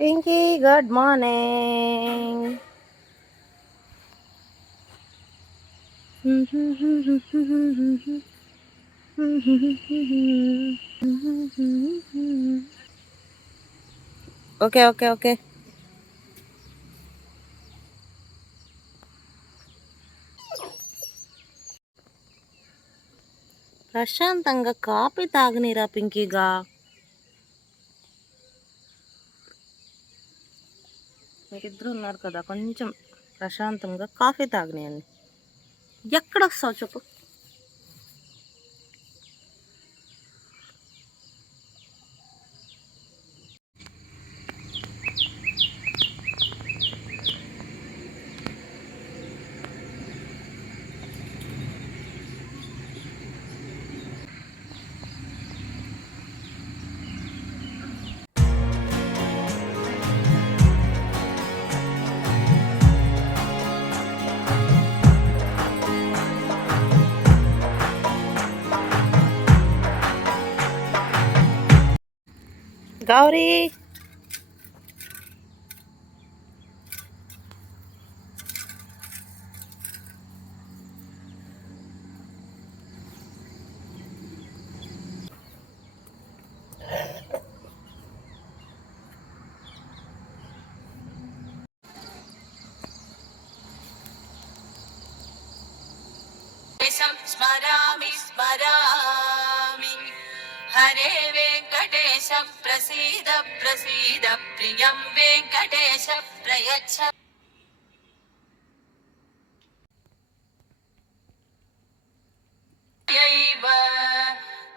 Pinky good morning. Okay okay okay. ప్రశాంతంగా coffee తాగనీరా పింకీగా. మీరిద్దరు ఉన్నారు కదా, కొంచెం ప్రశాంతంగా కాఫీ తాగనియండి. ఎక్కడొస్తావు చెప్పు. గౌరీ, స్మరామి స్మరామి హరే వెంకటేశ ప్రసీద ప్రసీద ప్రియం వెంకటేశ ప్రయచ్చ.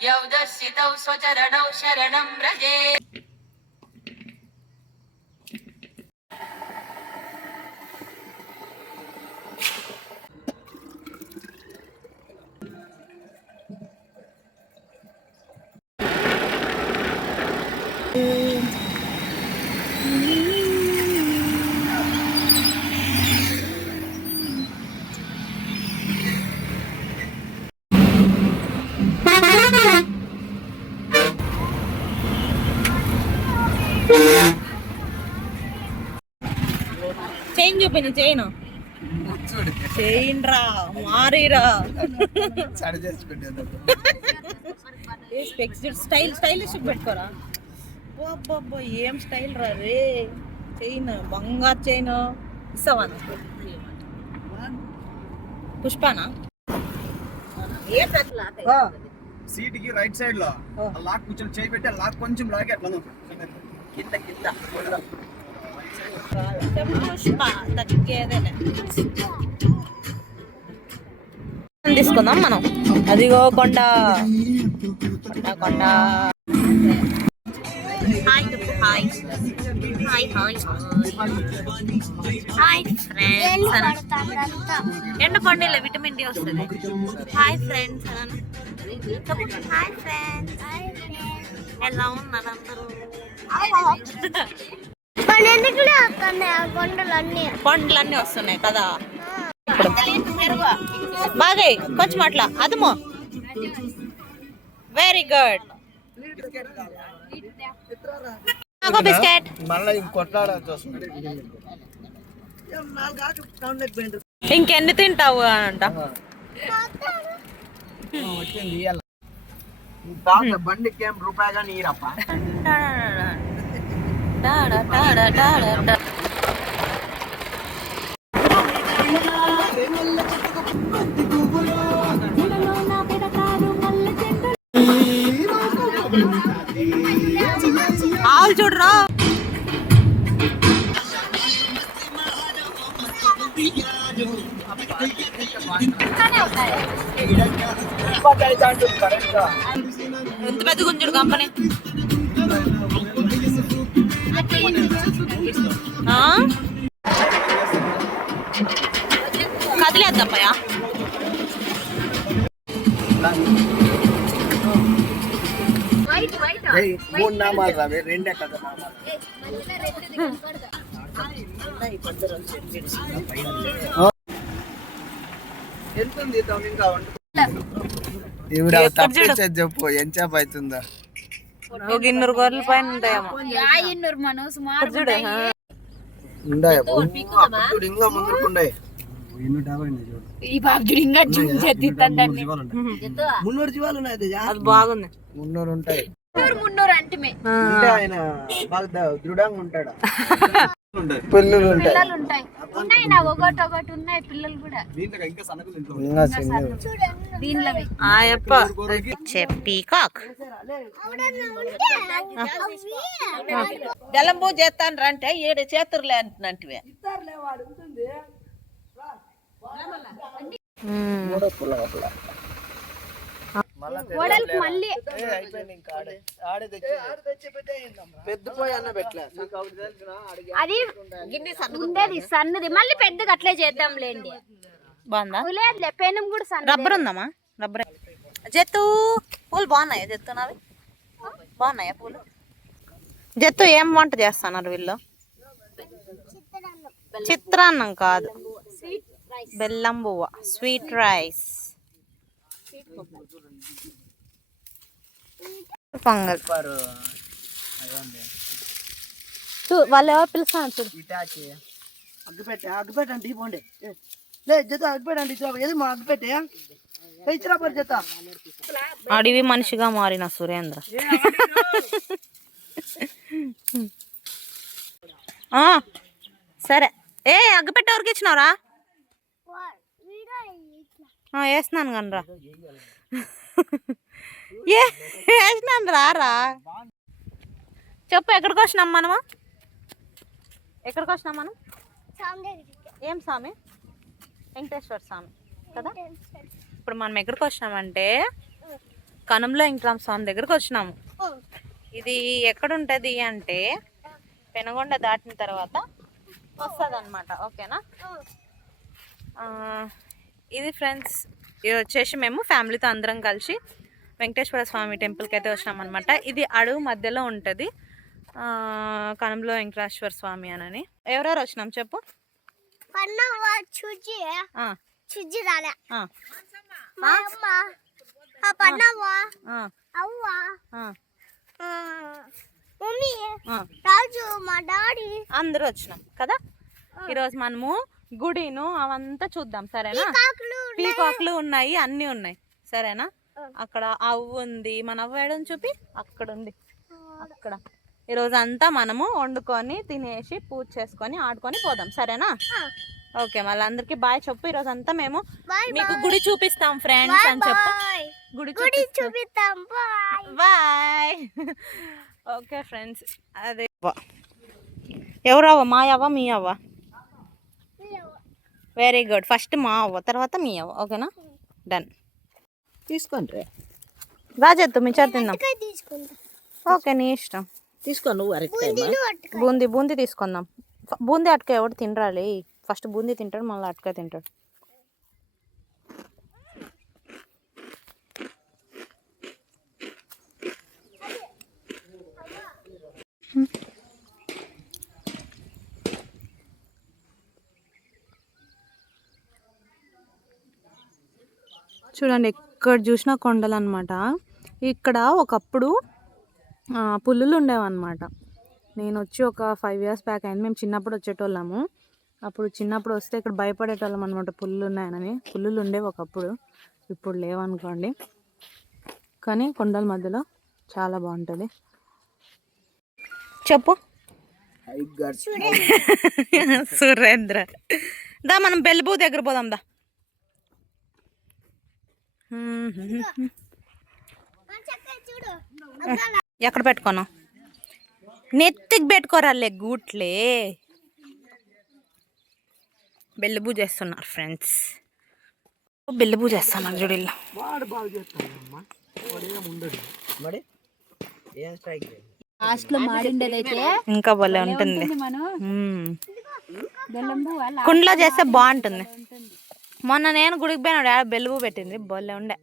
యౌదర్శితౌ స్వచరణౌ శరణం వ్రజే. చైన్ చూపించు. చైన్ రా, మారీరా. స్టైలిష్ పెట్టుకోరా. ఏం స్టైల్ రా రే. చైన్, బంగారు చైన్ ఇస్తావా? పుష్పనా? సీట్ కి రైట్ సైడ్ లో లాక్ కూర్చొని చేయి పెట్టి లాక్ కొంచెం లాగే అట్లా కింద కింద పుష్ప తగ్గేదేలే. తీసుకుందాం మనం. అదిగో కొండ కొండ కొండ. Hi hi hi hi hi friends. ఎండ పండిలే, విటమిన్ డి వస్తుంది. Hi friends. హాయ్ ఫ్రెండ్స్, ఎలా ఉన్నారు అందరూ? కొండలన్నీ వస్తున్నాయి కదా ఇప్పుడు. బాగా కొంచెం అట్లా అదమో. Very good. బిస్కెట్. ఇంకెన్ని తింటావు అంట. బండికి ఏం రూపాయగా నీరప్ప. ఆవులు చూడరా. ఎంత పెద్ద గుంజుడు కంపెనీ. కదిలేద్దమ్మయ్యా. మూడు నామాలు రావే, రెండే కదా నామాలు. ఎంత ఉంది ఇంకా చెప్పు, ఎంత చేప అవుతుందా? ఒక 200 గొర్రెల పైన ఉంటాయేమో. చూడు ఇంకా ముందుకుండే ఈ బాబు ఇంకా జూమ్ చేతిస్తాండి 300 జీవాలు ఉన్నాయి. అది బాగుంది. 300 ఉంటాయి. 300 అంటే అంటే ఆయన బాగా దృఢంగా ఉంటాడు. పిల్లలు ఉంటాయి. పిల్లలు ఉంటాయి. ఉన్నాయి నా ఒకటి ఉన్నాయి పిల్లలు కూడా. దీంట్లో ఇంకా సన్నగా దీనిలో పీకాక్ జలంబు చేస్తాను అంటే 7 చేతుర్లే అంటున్నట్టువే. ఓడలకు మళ్ళీ పెద్ద పోయి అన్న పెట్టలే. అది ఉండేది సన్నది మళ్ళీ పెద్దగా అట్లే చేద్దాంలేండి. బాగుందా? లేదులే పెనం కూడా సన్న. రబ్బర్ ఉందమ్మా? రబ్బర్. జత్తు పూలు బాగున్నాయా? జత్తు నావి బాగున్నాయా పూలు? జత్తు ఏం వంట చేస్తున్నారు వీళ్ళు? చిత్రాన్నం కాదు, బెల్లం బువ్వ, స్వీట్ రైస్, పొంగల్. వాళ్ళు ఎవరు పిలుస్తాను చూడు. అగ్గిపెట్టే అంటే పోండి లే జత అగ్గిపెట్టే అంటే ఏది మా అగ్గిపెట్టే ఇచ్చిరా పరి జత. అడవి మనిషిగా మారిన సురేంద్ర. సరే. అగ్గిపెట్టే ఎవరికి ఇచ్చినావురా? వేస్తున్నాను కనరా. వేసినాను రారా. చెప్పు ఎక్కడికి వచ్చినాం మనము? ఎక్కడికి వచ్చినాం మనం? ఏం స్వామి? వెంకటేశ్వర స్వామి కదా. ఇప్పుడు మనం ఎక్కడికి వచ్చినామంటే కనంలో వెంకటరామ స్వామి దగ్గరికి వచ్చినాము. ఇది ఎక్కడుంటుంది అంటే పెనుగొండ దాటిన తర్వాత వస్తుంది అనమాట. ఓకేనా? ఇది ఫ్రెండ్స్, ఇది వచ్చేసి మేము ఫ్యామిలీతో అందరం కలిసి వెంకటేశ్వర స్వామి టెంపుల్కి అయితే వచ్చినాం అనమాట. ఇది అడవి మధ్యలో ఉంటుంది, కనంలో వెంకటేశ్వర స్వామి అని. ఎవరెవరు వచ్చినాం చెప్పు? అందరూ వచ్చినాం కదా. ఈరోజు మనము గుడిను అవంతా చూద్దాం, సరేనా? పీకాకులు ఉన్నాయి, అన్నీ ఉన్నాయి, సరేనా? అక్కడ అవ్వు ఉంది, మన అవ్వ వేయడం చూపి అక్కడ ఉంది. అక్కడ ఈరోజు అంతా మనము వండుకొని తినేసి పూజ చేసుకొని ఆడుకొని పోదాం, సరేనా? ఓకే, మళ్ళీ అందరికి బాయ్ చెప్పు. ఈరోజు అంతా మేము మీకు గుడి చూపిస్తాం ఫ్రెండ్స్ అని చెప్పు. గుడి చూపిస్తాం. బాయ్. ఓకే ఫ్రెండ్స్, అదే ఎవరు అవ్వ? మా అవ్వ, మీ అవ్వ? Very good. ఫస్ట్ మా అవ్వ, తర్వాత మీ అవ్వ. ఓకేనా? డన్. తీసుకోండి రాజెత్తు మీ చేత తిందాం. ఓకే, నీ ఇష్టం. తీసుకో. నువ్వు బూందీ తీసుకుందాం. బూందీ అటుక ఎవడు తినరాలి. ఫస్ట్ బూందీ తింటాడు, మళ్ళీ అటుక తింటాడు. చూడండి, ఎక్కడ చూసినా కొండలు అనమాట. ఇక్కడ ఒకప్పుడు పుల్లులు ఉండేవన్నమాట. నేను వచ్చి ఒక 5 years బ్యాక్ అయింది. మేము చిన్నప్పుడు వచ్చేటోళ్ళము. అప్పుడు చిన్నప్పుడు వస్తే ఇక్కడ భయపడేటోళ్ళం అనమాట, పుల్లులు ఉన్నాయని. పుల్లులు ఉండేవి ఒకప్పుడు, ఇప్పుడు లేవనుకోండి. కానీ కొండల మధ్యలో చాలా బాగుంటుంది. చెప్పు సురేంద్ర. దా మనం బెల్బూ దగ్గర పోదాం దా. ఎక్కడ పెట్టుకోను? నెత్తికి పెట్టుకోరాలే గూట్లే. బెల్లుబూ చేస్తున్నారు ఫ్రెండ్స్, బెల్లుబూ చేస్తున్నారు చూడిల్లా. ఇంకా భలే ఉంటుంది. కుండలో చేస్తే బాగుంటుంది. మొన్న నేను గుడికి పోయినా బెల్లుబూ పెట్టింది, భలే ఉండే.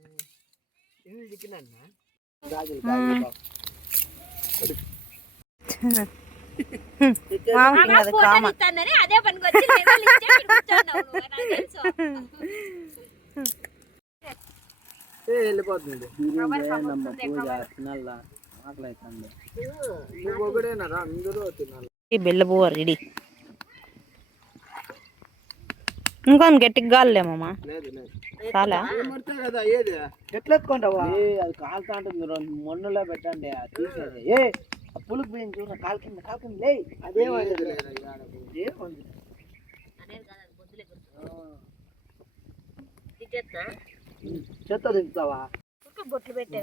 ఆకలి అవుతుంది. నువ్వు ఒకడేనారా అందరూ తినాలి. ఈ బెల్లబువ్వ రెడీ. ఇంకా గట్టిగా గాలేమమ్మా. లేదు లేదు చాలా కదా ఏది ఎట్లా ఎత్తుకుంటావా? అది కాలుతా ఉంటుంది. మొన్నలో పెట్టండి తీసేది. ఏ పులుకు పోయింది చూడ కాలు కింద లే. అదే చెత్త తింటావా? బొట్లు పెట్టే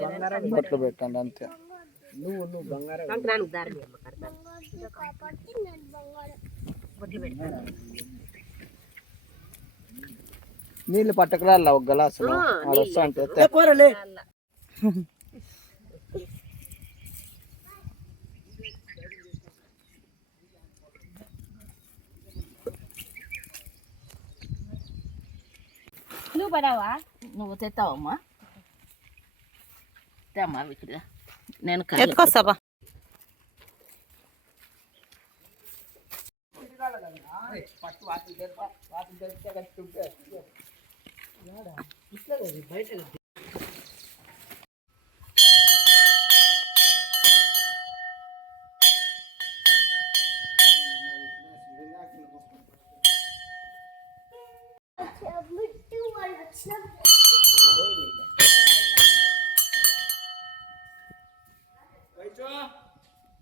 బొట్లు పెట్టండి అంతే. నువ్వు బంగారం బొట్లు పెట్టాను. నీళ్ళు పట్టకరాల ఒక గలాసులో వస్తా అంటే నువ్వు పడావా? నువ్వు తెస్తావమ్మా? తెమ్మా ఇక్కడ నేను ఎత్తుకొస్తావా?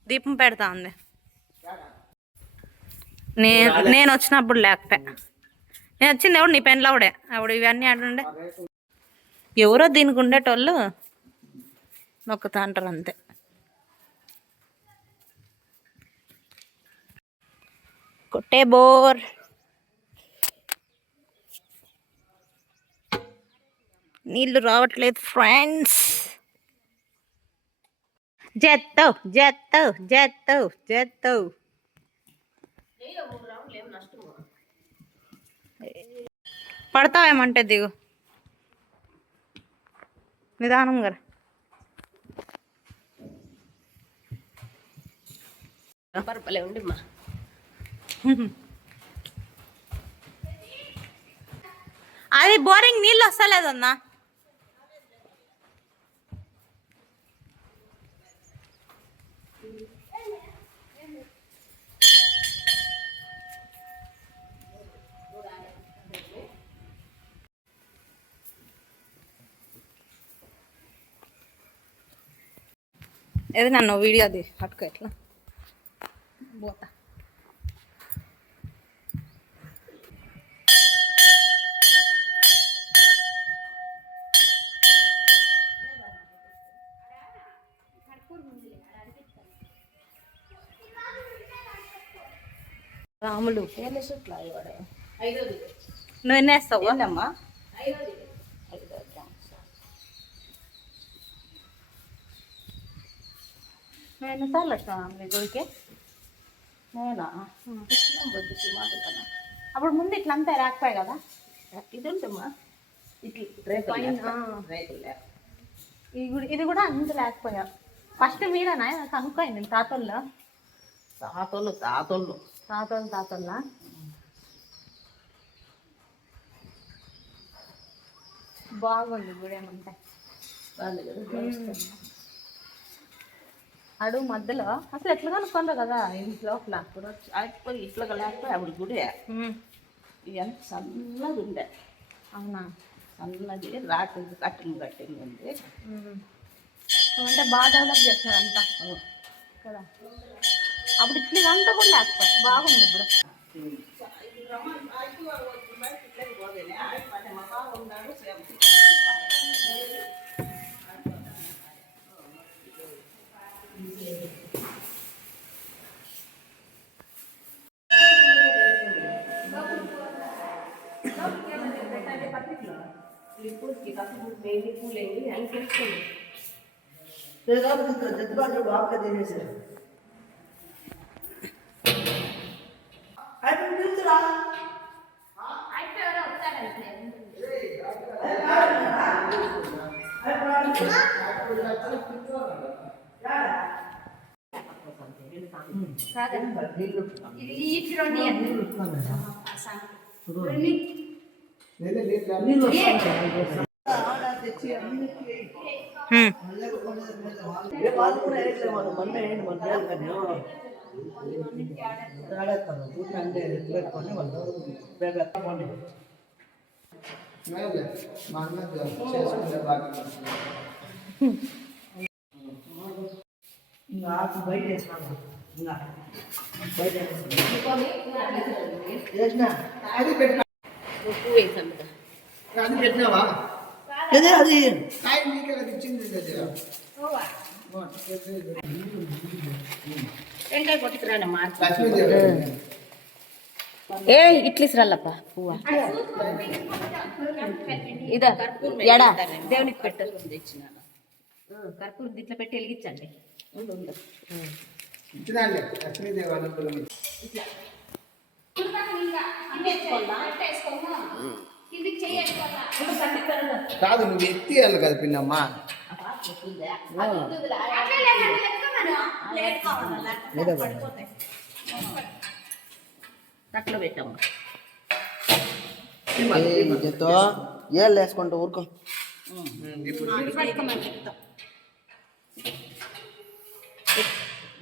దీపం పెడతా ఉంది. నేను వచ్చినప్పుడు లేకపోయా. నేను వచ్చింది ఎవడు నీ పెన్లో ఆవిడే ఆవిడ ఇవన్నీ ఆడుండే. ఎవరో దీనికి ఉండేటోళ్ళు నొక్కుతా అంటారు అంతే. కొట్టే బోర్ నీళ్ళు రావట్లేదు ఫ్రెండ్స్. జెత్తవు జెత్తవు జెత్తవు జెత్తవు. పడతావేమంటే దిగు నిదానంగా. పరపలే ఉండిమ్మా. అది బోరింగ్ నీళ్ళు వస్తలేదన్నా. ఏది నన్ను వీడియో అది పట్టుకో ఎట్లా పోతా. రాములు నువ్వు ఎన్నేస్తావు అమ్మా? నువ్వు ఎన్నిసార్లు వచ్చావా మీ గుడికి? నేనా? అప్పుడు ముందు ఇట్లా అంతా రాకపోయాయి కదా. ఇది ఉంటమ్మా. ఇది కూడా అంత లేకపోయా. ఫస్ట్ మీరేనా కనుక్కోండి తాతల్లో? తాతోళ్ళు తాతోళ్ళ బాగుంది గుడి ఏమంటే. అడుగు మధ్యలో అసలు ఎట్లా కనుక్కుంటారు కదా ఇంట్లో ఇట్లా లేకపోతే ఆవిడ గుడి ఎంత సన్నది ఉండే. అవునా? సన్నది రాత్రి కట్టింగ్ ఉంది. అంటే బాగా డెవలప్ చేస్తారు అంతా కదా. అప్పుడు ఇట్లా అంతా కూడా లేకపోతే బాగుంది ఇప్పుడు. వాళ్ళు కూడా వేయట్లేదు, వాళ్ళు మొన్న వేయండి, మన పేరు కానీ ఆడేస్తాను ఊరిని అంటే ఎత్తుకొని వాళ్ళు పేరు ఎత్తమండి. నాకు బయట వేసినాను, ఇంకా బయట వేసిన అది పెట్టినా, అది పెట్టినావా? అదే అది టెంకాయ కొట్టుకురానమ్మా. ఏ ఇట్లిసిరల్లప్ప పువ్వ ఇదా ఎడా దేవునికి పెట్టు తెచ్చినాను. కర్పూరం ఇట్లా పెట్టి వెలిగించండి. కాదు, నువ్వు ఎత్తియాలి కదా పిన్నమ్మా. తట్లో పెట్టాము. ఏళ్ళు వేసుకుంటా ఊరుకో.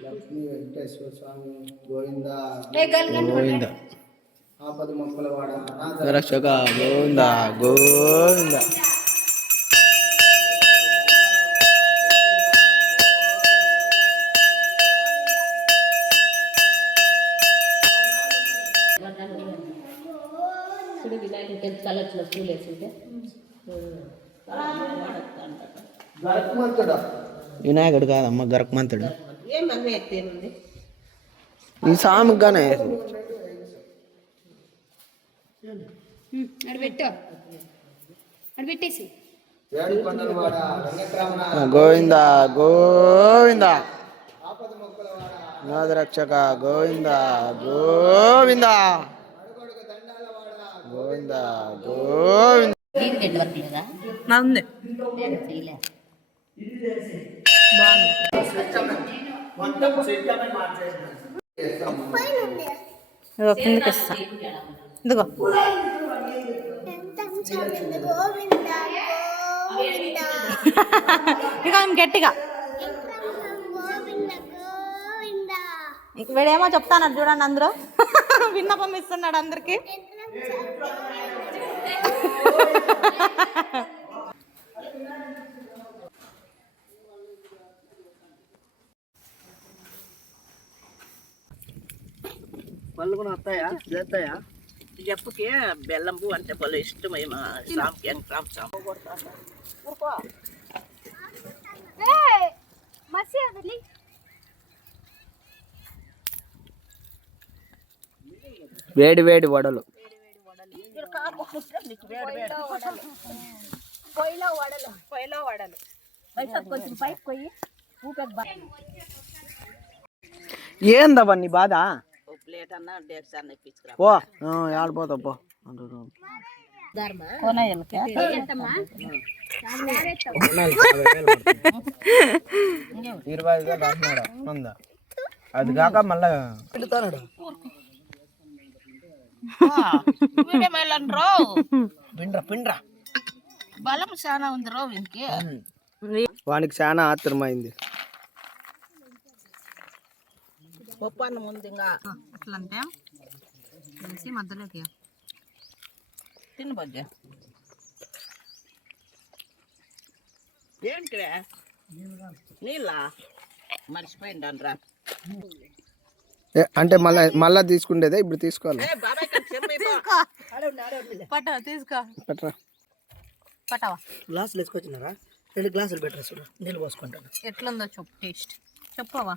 లక్ష్మీ వెంకటేశ్వర స్వామి గోవింద గోవింద, ఆపద మొక్కల వాడ రక్షక గోవింద గోవింద. ఇప్పుడు వినాయకుడికి ఎంత కలర్స్లో స్కూల్ వేసింటే గరకమంతుడు, వినాయకుడు కాదమ్మ గరకమంతుడు. ఏమన్నా ఎత్తేనుంది ఈ సాముగానే అడిపెట్టు అడిపెట్టేసి గోవింద గోవింద, నాదరక్షక గోవింద గోవింద గోవింద గోవింద. దీనికి ఎన్ని వరకు లేదా ఉంది చేయలే. ఇదిగో కిందకి ఇస్తా, ఇదిగో ఇక గట్టిగా వీడేమో చెప్తాను చూడండి, అందరూ విన్నపం ఇస్తున్నాడు అందరికి. పళ్ళు కూడా వస్తాయా చేస్తాయా? చెప్పుకి బెల్లం పువ్వు అంటే భలే ఇష్టమే మా సాంకి వెంకట్రామ సాంబ. వేడి వేడి వడలు. ఏందవన్నీ బాధ? ప్లేట్ అన్న 150 అన్న ఇప్పించుకురా. పో ఆడిపోతా పో. 25,000 రాసినాడు ఉందా? అది కాక మళ్ళా పెడతాడు. పిండ్రా పిండ్రా, బలం చాలా ఉంది రో వీనికి. వానికి చాలా ఆత్రమైంది. పప్పు అన్నం ఉంది ఇంకా ఎట్లా అంటే వేసి మధ్యలోకి తిను బజ్జ. ఏంటి నీళ్ళ మర్చిపోయిండ్రా. అంటే మళ్ళా తీసుకుండేదే ఇప్పుడు తీసుకోవాలి. పట్టవా తీసుకో పట్టరా, పట్టవా. గ్లాసులు వేసుకొచ్చినారా? 2 గ్లాసులు పెట్టరా చూడు, నీళ్ళు పోసుకుంటాను. ఎట్లుందో చెప్పు, టేస్ట్ చెప్పవా,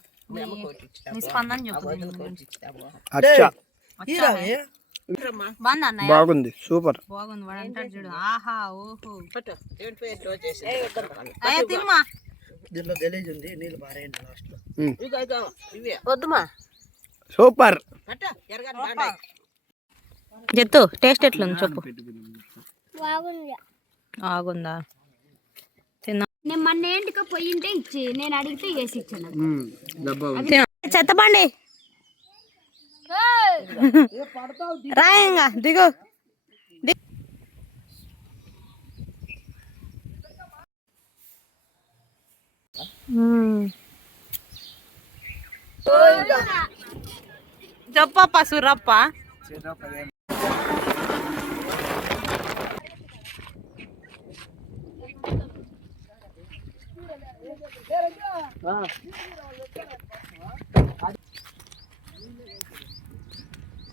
నీ స్పందన చెప్పు. బాగుందా అన్నయ్య? బాగుంది, సూపర్ బాగుంది. వాడు అంటాడు చూడు, ఆహా ఓహో. అయ్యా తినుమా, దీనిలో గలీజ్ ఉంది, నీళ్ళు పారేయండి లాస్ట్ లో. వద్దుమా సూపర్. జత్తు టేస్ట్ ఎట్లుంది చెప్పు. బాగుందా? తిన్నా. నేను మొన్న ఏంటికో పోయింటే ఇచ్చి నేను అడిగితే వేసి ఇచ్చాను. చెత్తబండి రాయంగా దిగు. చెప్పప్ప సురప్ప.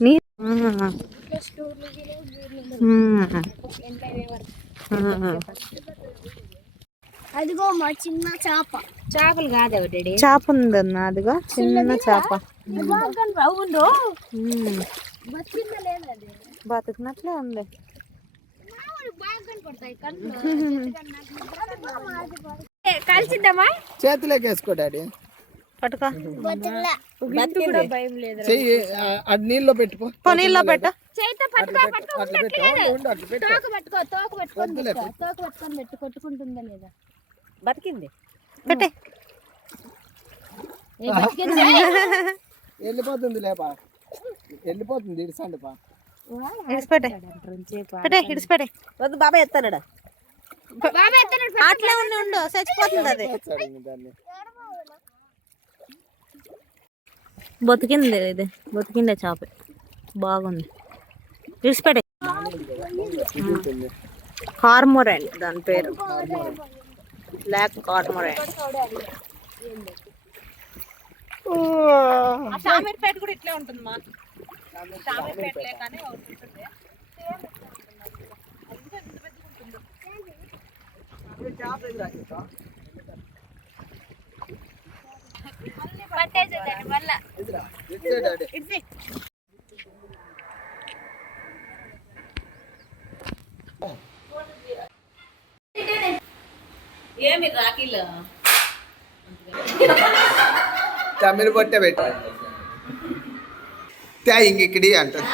నీ అదిగో మా చిన్న చేప. చేపలు కాదు డాడీ, చేప ఉందన్న, అదిగో చిన్న చేప. అవును బతికిందా లేదా? బతుకున్నట్లే ఉంది. కలిసిద్దామా? చేతిలోకి వేసుకో డాడీ. పట్టుకో, భయం లేదు. చెయ్యి అది నీళ్ళలో పెట్టుకో. నీళ్ళలో పెట్ట. చేయితో పట్టుకో, అట్లా పెట్టు. ఉండు, అట్లా పెట్టు. తోక పట్టుకో, తోక పట్టుకొని పెట్టు. తోక పట్టుకొని పెట్టు, కొట్టుకుంటుందా లేదా? బతికింది. పెట్టే. వెళ్ళిపోతుంది లేపా, వెళ్ళిపోతుంది. ఇడిసండి పా. ఇడిచిపెట్టే, పెట్టే, ఇడిచిపెట్టే. వద్దు బాబాయ్ ఎత్తానడా. అట్లే ఉండి ఉండు, చచ్చిపోతుంది అది. దాన్ని బతికింది ఇది, బతికిందే చేప, బాగుంది. ఇడిచిపెట్టే. కార్మోరెంట్ దాని పేరు, బ్లాక్ కార్మోరెంట్. షామీర్పేట కూడా ఇట్లే ఉంటుంది మా. షామీర్పేటలే కానీ పట్టేసేదాన్ని మళ్ళా. ఏమి రాఖీలో తమిళ పొట్టే పెట్టు. ఇంకిక్కడి అంటారు.